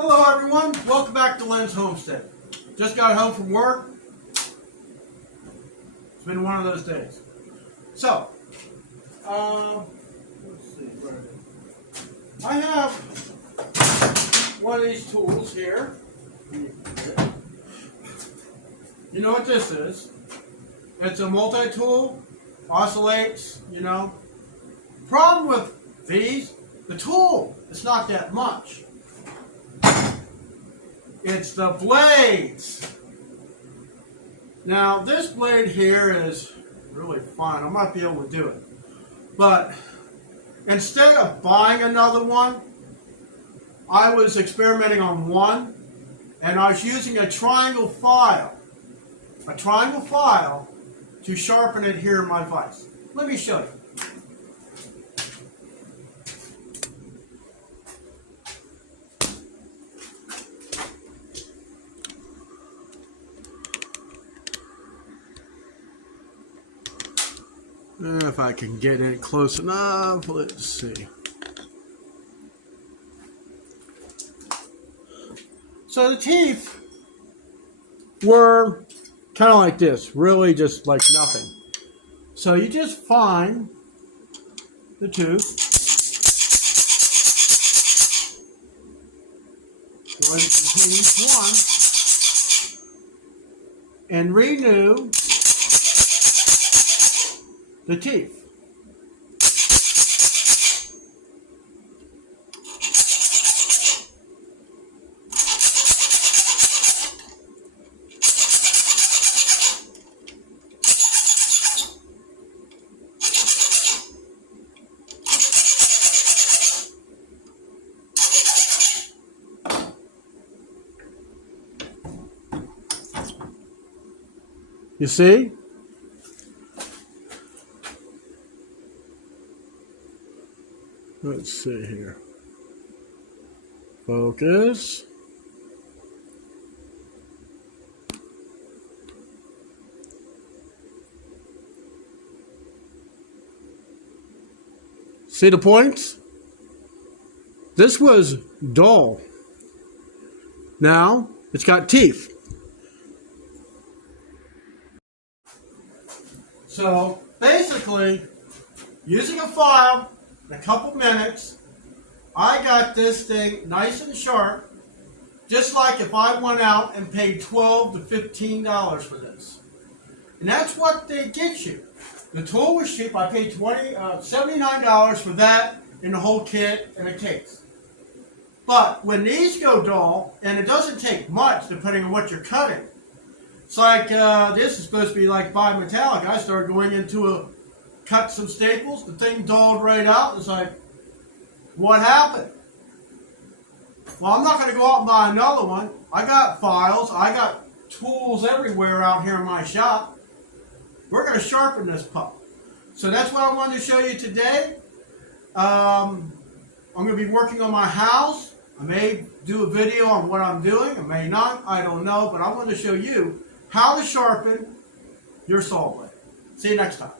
Hello everyone, welcome back to Lynn's Homestead. Just got home from work. It's been one of those days. So, let's see, where is it? I have one of these tools here. You know what this is? It's a multi-tool, oscillates, Problem with these, the tool, it's not that much. It's the blades. Now this blade here is really fun. I might be able to do it. But instead of buying another one, I was experimenting on one, and I was using a triangle file. A triangle file to sharpen it here in my vise. Let me show you. If I can get it close enough, let's see. So the teeth were kind of like this, really just like nothing. So you just find the tooth, one contains one, and renew the teeth. You see? Let's see here. Focus. See the points? This was dull. Now it's got teeth. So basically, using a file, in a couple minutes, I got this thing nice and sharp, just like if I went out and paid $12 to $15 for this. And that's what they get you. The tool was cheap. I paid $79 for that and the whole kit and a case. But when these go dull, and it doesn't take much depending on what you're cutting. It's like this is supposed to be like bimetallic. I started going into cut some staples, the thing dulled right out. It's like, what happened? Well, I'm not going to go out and buy another one. I got files. I got tools everywhere out here in my shop. We're going to sharpen this pup. So that's what I wanted to show you today. I'm going to be working on my house. I may do a video on what I'm doing. I may not. I don't know. But I want to show you how to sharpen your saw blade. See you next time.